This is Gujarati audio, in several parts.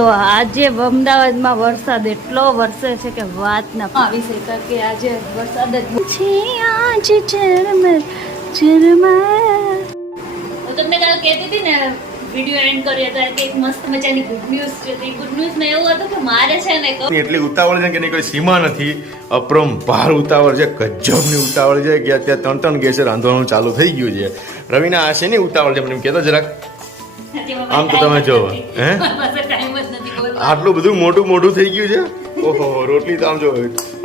તો આજે અમદાવાદમાં વરસાદ એટલો વરસે છે કે વાત ના આવી છે કારણ કે આજે વરસાદ જ છે આજ ઝરમર ઝરમર. હું તમને કાલે કહેતી હતી ને વિડિયો એન્ડ કર્યો હતો કે એક મસ્ત મજાની ગુડ ન્યૂઝ છે. તે ગુડ ન્યૂઝ માં એવું હતું કે મારે છે ને એટલી ઉતાવળ છે કે એની કોઈ સીમા નથી. અપરંપાર ઉતાવળ છે, ગજબની ઉતાવળ છે કે અત્યારે ત્રણ ગેસે રાંધવાનું ચાલુ થઈ ગયું છે. રવિના આ શેની ઉતાવળ છે મને કહેતો જરાક. આમ તો તમે જો હે આટલું બધું મોટું મોટું થઈ ગયું છે. ઓહો રોટલી તો આમ જો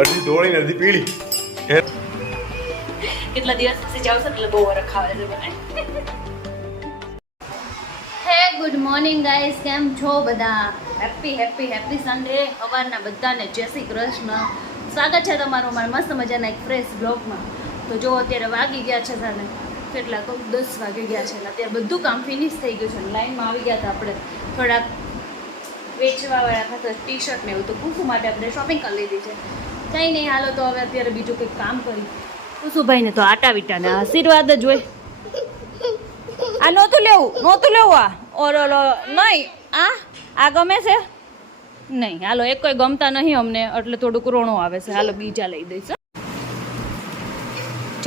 અડધી ધોળી અડધી પીળી. કેટલા દિવસ પછી જાવ છો એટલે બહુ વરખ ખાવે છે મને. હે ગુડ મોર્નિંગ ગાઈસ, કેમ છો બધા? Happy happy happy Sunday. સવારના બધાને જય શ્રી કૃષ્ણ. સ્વાગત છે તમારું અમારા મસ્ત મજાના એક ફ્રેશ બ્લોગમાં. તો જો અત્યારે વાગી ગયા છે સાને કેટલા તો 10 વાગી ગયા છે. અત્યારે બધું કામ ફિનિશ થઈ ગયું છે. લાઈનમાં આવી ગયા હતા આપણે થોડાક વેચવાવાળા ખાતર ટી શર્ટ ને એવું તો કુસુ માટે આપણે શોપિંગ કરી લીધી છે. કંઈ નહીં, હાલો તો હવે અત્યારે બીજું કંઈક કામ કરી. કુસુભાઈને તો આટા વિટાને આશીર્વાદ જ હોય. આ નહોતું લેવું આ ઓલો નહીં આ ગમે છે નહીં. હાલો એક કોઈ ગમતા નહીં અમને એટલે થોડુંક રોણું આવે છે. હાલો બીજા લઈ દઈશું.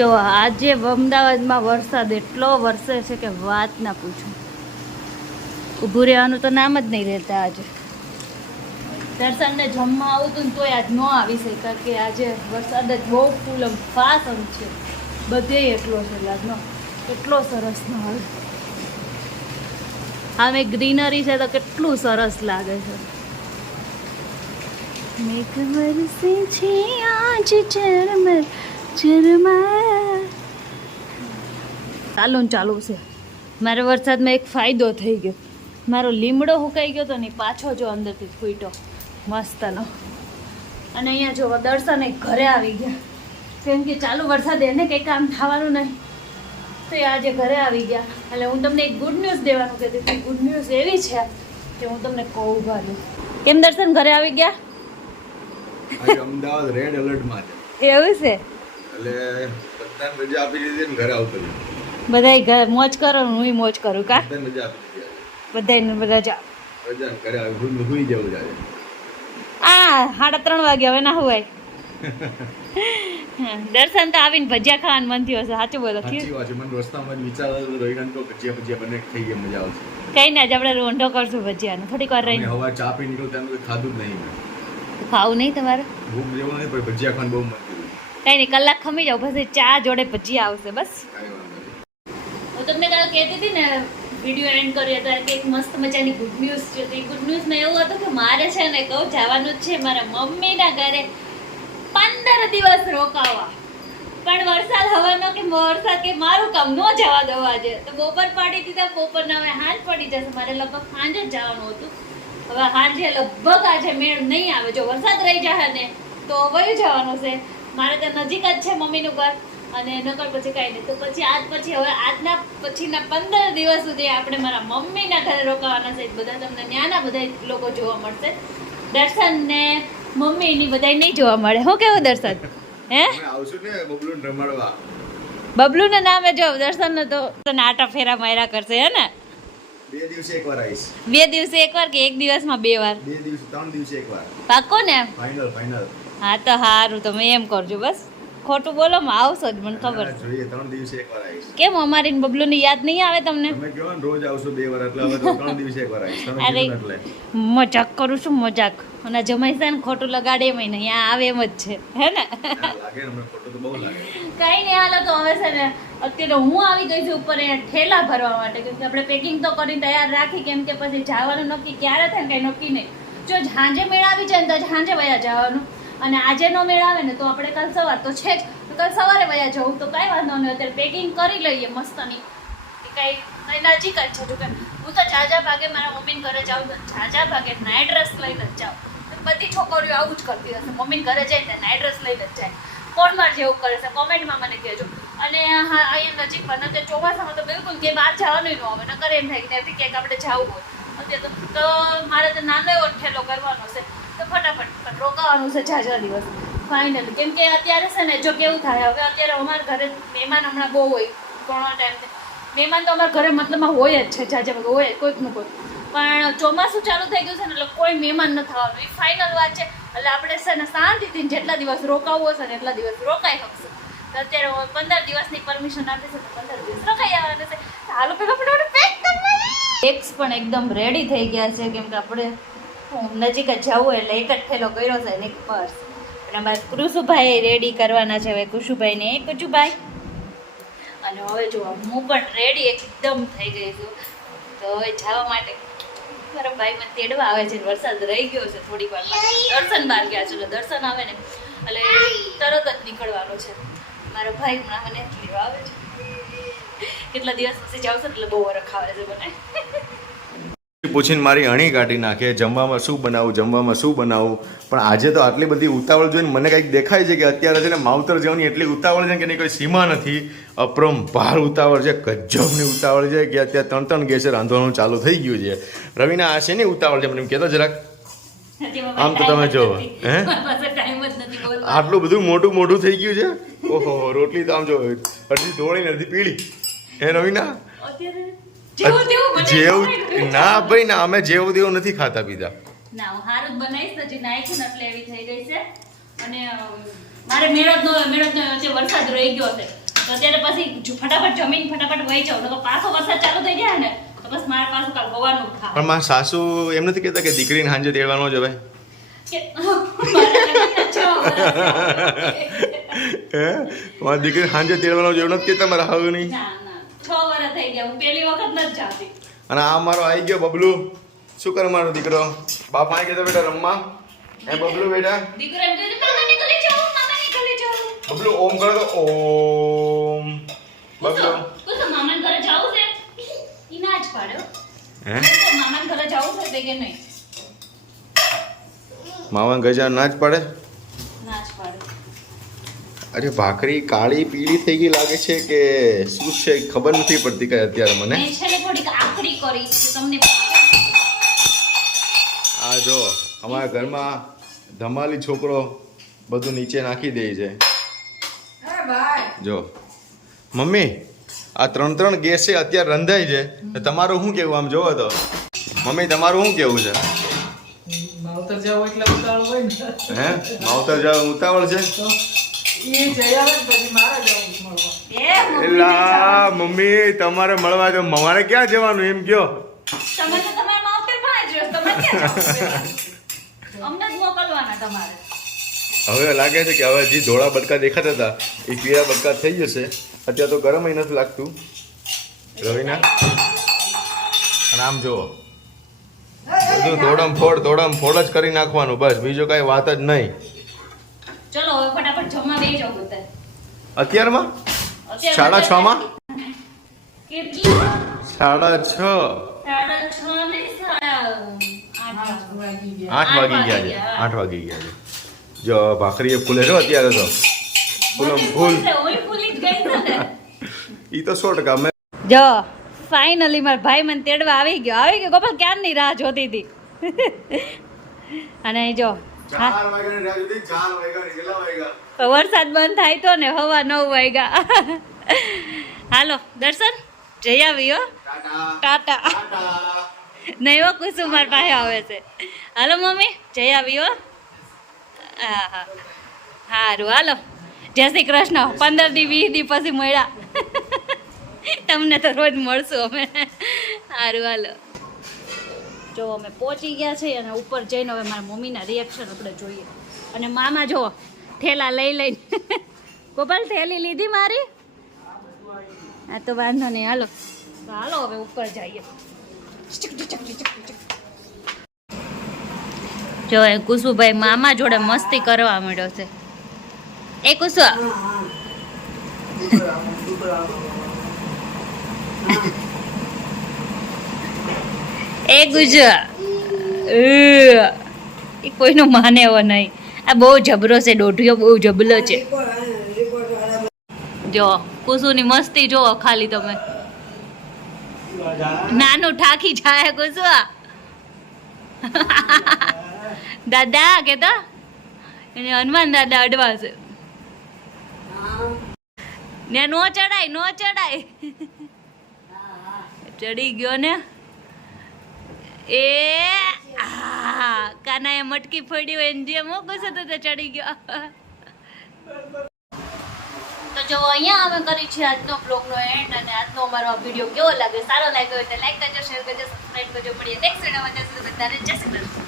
જો આજે અમદાવાદમાં વરસાદ એટલો વરસે છે કે વાત ના પૂછો. ઊભું રહેવાનું તો નામ જ નહીં રહેતા. આજે દર્શનને જમવા આવું હતું ને તોય આજ ન આવી છે કારણ કે આજે વરસાદ જ બહુ ફૂલ ફાસ્ટ છે. બધે એટલો છે લાગનો કેટલો સરસ ન આવે. આમે ગ્રીનરી છે તો કેટલું સરસ લાગે છે. મેઘ વરસે છે આજ ઝરમર ઝરમર. ચાલુ છે. મારે વરસાદમાં એક ફાયદો થઈ ગયો. મારો લીમડો હુકાઈ ગયો તો ને પાછો જો અંદરથી ફૂટ્યો મસ્તનો. અને અહીંયા જો દર્શન એક ઘરે આવી ગયા કેમ કે ચાલુ વરસાદ એને કંઈ કામ થવાનું નહીં તો એ આજે ઘરે આવી ગયા. એટલે હું તમને એક ગુડ ન્યૂઝ દેવાનું કહેતી હતી. ગુડ ન્યૂઝ એવી છે કે હું તમને કહું ભાલું. કેમ દર્શન ઘરે આવી ગયા? અમદાવાદ રેડ એલર્ટમાં છે. એવું છે એટલે બધાને રજા આપી દીધી ને ઘરે આવતો રહ્યો. બધાય મોજ કરો ને હું મોજ કરું કા. બધાને રજા આપી દીધી. બધાને રજા ઘરે આવી હુઈ જવું જાય. 3:30 વાગે હવે ના હોય. દર્શન તો આવીને ભજીયા ખાવાનું મન થયું હશે. સાચું બોલો. સાચી વાત છે. મને રસ્તામાં જ વિચાર આવ્યો રોહિણાને તો ભજીયા બને થઈ ગયા મજા આવશે. કઈ ના જ આપણે રોંઢો કરશું ભજીયાનો થોડીક વાર રહીને. હવા ચા પી નીકળું ત્યાં ખાધું જ નહીં. ખાવું નહીં તમારે? ભૂખ જેવું નહીં પણ ભજીયા ખાવાનું બહુ મન થયું. કઈ નહીં, કલાક ખમી જાવ પછી ચા જોડે ભજીયા આવશે બસ. હું તમને કાલે કહેતી હતી ને વિડીયો એન્ડ કર્યો હતો કે એક મસ્ત મજાની ગુડ ન્યૂઝ છે. તો એ ગુડ ન્યૂઝમાં એવું હતું કે મારે છે ને કહું જવાનું જ છે મારા મમ્મીના ઘરે 15 દિવસ રોકાવા. પણ વરસાદ હવાનો કે વરસાદ કે મારું કામ ન જવા દો આજે. તો બપોર પાડી દીધા. બપોરના હવે હાંજ પડી જશે. મારે લગભગ સાંજે જ જવાનું હતું. હવે સાંજે લગભગ આજે મેળ નહીં આવે. જો વરસાદ રહી જાય ને તો વયું જવાનું છે. મારે ત્યાં નજીક જ છે મમ્મીનું ઘર અને નકર પછી કાંઈ નહીં. તો પછી હવે આજના પછીના 15 દિવસ સુધી આપણે મારા મમ્મીના ઘરે રોકાવાના છે. બધા તમને ત્યાંના બધા લોકો જોવા મળશે. દર્શન ને મમ્મીની બધા નહીં જોવા મળે. હું કેવું દર્શન? હે આવશું ને બબલુને રમાડવા. બબલુના નામે જો દર્શન તો આટા ફેરા માર્યા કરશે હે ને. 2 દિવસે એકવાર આવીશ. 2 દિવસે એકવાર કે એક દિવસમાં 2 વાર? 2 દિવસે 3 દિવસે એકવાર. પાક્કો ને? ફાઇનલ. હા તો સારું, તમે એમ કરજો બસ. ખોટું બોલો માં આવશો જ મને ખબર. જોઈએ 3 દિવસે એકવાર આવીશ. કેમ અમારી બબલુની યાદ નહીં આવે તમને? તમે કહો ને રોજ આવશો 2 વાર એટલે હવે તો 3 દિવસે એકવાર આવીશ. તમે અરે કીધું એટલે મજાક કરું છું મજાક. અને જમાઈ છે ને ખોટું લગાડે એમ નહીં. આ આવે એમ જ છે હે ને. લાગે ને મને ખોટું તો બહુ લાગે. કઈ નહીં, હાલો તો હવે છે ને અત્યારે હું આવી ગઈ છું ઉપર અહીંયા ઠેલા ભરવા માટે. કેમ કે આપણે પેકિંગ તો કરીને તૈયાર રાખી કેમ કે પછી જવાનું નક્કી ક્યારે થાય ને કંઈ નક્કી નહીં. જો સાંજે મેળ આવી જાય ને તો સાંજે વયા જવાનું અને આજે નો મેળ આવે ને તો આપણે કાલ સવાર તો છે જ તો કાલ સવારે વયા જવું તો કાંઈ વાંધો નહીં. અત્યારે પેકિંગ કરી લઈએ મસ્તની. કંઈ નજીક જ છે. જો કે હું તો ઝાઝા ભાગે મારા મમ્મીને ઘરે જાઉં તો ઝાઝા ભાગે નાઇટ ડ્રેસ લઈને જ જાઉં. બધી છોકરીઓ આવું જ કરતી હશે. મમ્મીને ઘરે જાય ને નાઇટ ડ્રેસ લઈને જ જાય. કોણ માર જેવું કરે છે કોમેન્ટમાં મને કહેજો. અને હા અહીંયા નજીકમાં અત્યારે ચોમાસામાં તો બિલકુલ કે બહાર જવાનું ન આવે. નકર એમ થાય કે ત્યાંથી ક્યાંક આપણે જવું હોય. અત્યારે તો મારે તો નાનો એવો ઠેલો કરવાનો છે તો ફટાફટ પણ રોકાવાનું છે ઝાઝા દિવસ ફાઇનલ. કેમ કે અત્યારે છે ને જો કેવું થાય હવે અત્યારે અમારા ઘરે મહેમાન હમણાં બહુ હોય ઘણો ટાઈમ. મહેમાન તો અમારા ઘરે મતલબમાં હોય જ છે ઝાઝા હોય કોઈકનું કોઈ. પણ ચોમાસું ચાલુ થઈ ગયું છે ને એટલે કોઈ મહેમાન ન થવાનું એ ફાઇનલ વાત છે. એટલે આપણે છે ને શાંતિથી જેટલા દિવસ રોકાવું હશે ને એટલા દિવસ રોકાઈ શકશું. તો અત્યારે 15 દિવસની પરમિશન આપે છે તો 15 દિવસ રોકાઈ આવવાના છે. હાલો પેલા ફટાફટ પેક કરી લઈએ. બેગ્સ પણ એકદમ રેડી થઈ ગયા છે કેમ કે આપણે નજીક જ જવું એટલે એક જ થેલો કર્યો છે ને એક પર્સ. અને અમારા કુશુભાઈ રેડી કરવાના છે. હવે કુશુભાઈ ને કુશુભાઈ અને હવે જો હું પણ રેડી એકદમ થઈ ગઈ છું. તો હવે જવા માટે મારા ભાઈ મને તેડવા આવે છે. વરસાદ રહી ગયો છે થોડીક વાર. દર્શન બહાર ગયા છે એટલે દર્શન આવે ને એટલે તરત જ નીકળવાનો છે. મારો ભાઈ હમણાં મને લેવા આવે છે. કેટલા દિવસ પછી જાવ છો એટલે બહુ વરખ આવે છે મને. પૂછીને મારી અણી કાઢી નાખે જમવામાં શું બનાવું પણ આજે તો આટલી બધી ઉતાવળ જોઈને મને કંઈક દેખાય છે કે અત્યારે છે ને માવતર જવાની એટલી ઉતાવળ છે કે એની કોઈ સીમા નથી. અપરંપાર ઉતાવળ છે, ગજબની ઉતાવળ છે કે અત્યારે 3 ગેસે રાંધવાનું ચાલુ થઈ ગયું છે. રવિના આ છે ને ઉતાવળ છે મને એમ કહેતો જરાક આમ તો તમે જો હે આટલું બધું મોટું થઈ ગયું છે. ઓહો રોટલી તો આમ જો અડધી ધોળી અડધી પીળી હે રવિના જેવું ના ભાઈ ના અમે જેવું તેવું નથી ખાતા પીતા ના હું હારું જ બનાવીશ હજી નાખ્યું ને એટલે એવી થઈ ગઈ છે. અને મારે મેળો વચ્ચે વરસાદ રહી ગયો છે તો અત્યારે પછી ફટાફટ જમીન ફટાફટ વહી જાવ તો પાછો વરસાદ ચાલુ થઈ જાય ને તો બસ મારે પાછું કાલ ગવાનું ખાવ. પણ મારા સાસુ એમ નથી કહેતા કે દીકરીને હાંજે તેડવાનો જ હવે મારી દીકરી હાંજે તેડવાનો જ એવું નથી કહેતા મારા હવે નહીં. 6 વર્ષ થઈ ગયા હું પહેલી વખત નથી જાતી. અને આ મારો આવી ગયો બબલુ. શું કરે મારો દીકરો? બાપ આવી ગયો બેટા રમવા. હે બબલુ બેટા દીકરો એમ કહે મામાને ઘરે જાઓ. બબલુ ઓમ કરો તો ઓમ. બબલુ તો મામાને ઘરે જાવું છે ઈ ના જ પાડ્યો. હે તો મામાને ઘરે જાવું છે કે નહીં? મામા ગજા ના જ પડે. ના જ પાડે. અરે ભાખરી કાળી પીળી થઈ ગઈ લાગે છે કે શું છે ખબર નથી પડતી કઈ અત્યારે મને. મેં છે ને થોડીક આખરી કરી છે તમને. આ જો અમારા ઘરમાં ધમાલી છોકરો બધું નીચે નાખી દે છે. જો મમ્મી આ 3 ગેસ છે અત્યારે રંધાય છે. તમારું શું કેવું આમ જોવો તો મમ્મી તમારું શું કેવું છે? માવતર જાવ એટલે ઉતાવળ હોય ને. હે માવતર જાવ ઉતાવળ છે? ઈ જઈ આવે ને પછી મારા જવું મળવા. એલા મમ્મી તમારે મળવા તો મારે ક્યાં જવાનું એમ કયો? તમે તો તમારા માવતર પાસે જ રહો. તમે ક્યાં જાવ? અમને જ મોકલવાના તમારે. હવે લાગે છે કે હવે જે ધોળા બટકા દેખાતા હતા એ પીળા બટકા થઈ જશે. અત્યારે તો ગરમ નથી લાગતું રવિના. અને આમ જુઓ બધું તોડમ ફોડ જ કરી નાખવાનું બસ બીજું કઈ વાત જ નહીં. ચલો હવે ફટાફટ જમવા બેસી જાઓ બધા. અત્યારમાં 6:30 માં કેટલી 6:30 8 વાગી ગયા છે. 8 વાગી ગયા છે. જો ભાખરી ફૂલે છો અત્યારે તો ફૂલ ઈ તો 100% મેં જો ફાઇનલી મારા ભાઈ મને તેડવા આવી ગયો ગોપાલ ક્યારની રાહ જોતી હતી. અને જો 4 વાગ્યાની રાહ જોતી. 4 વાગ્યા કેટલા વાગ્યા? વરસાદ બંધ થાય તો ને હવા 9 વાગ્યા. હાલો દર્શન જઈ આવી હો. ટાટા નહીં હો કુસુમ મારા પાસે આવે છે. હાલો મમ્મી જઈ આવી હો. હા હા સારું હાલો જય શ્રી કૃષ્ણ. 15 દી 20 દી પછી મળ્યા. તમને તો રોજ મળશું અમે. સારું હાલો જો અમે પહોંચી ગયા છીએ અને ઉપર જઈને હવે મારા મમ્મીના રિએક્શન આપણે જોઈએ. અને મામા જો થેલા લઈને ગોપાલ થેલી લીધી મારી? હા તો વાંધો નહીં હાલો હવે ઉપર જઈએ. જો એ કુસુભાઈ મામા જોડે મસ્તી કરવા માંડ્યો છે. એ કુસુ એ ગુજ એ કોઈનો માને એવો નહીં. આ બહુ જબરો છે. દોઢિયો બહુ જબલો છે. જો કુસુની મસ્તી જો ખાલી તમે. નાનું ઠાકી જાય કુસુ. દાદા કેતા એને હનુમાન દાદા અડવા છે ને. નો ચડાય ચડી ગયો ને એ કાનાએ મટકી ફોડી હોય ને જેમ ગુસ્સો તો ચડી ગયો. તો જો અહીંયા અમે કરી છે આજનો બ્લોગનો એન્ડ, અને આજનો અમારો વિડીયો કેવો લાગે, સારો લાગ્યો હોય તો લાઈક કરજો, શેર કરજો, સબસ્ક્રાઇબ કરજો. મળીએ નેક્સ્ટ વિડીયોમાં. ત્યાં સુધી બધાને જય શ્રી કૃષ્ણ.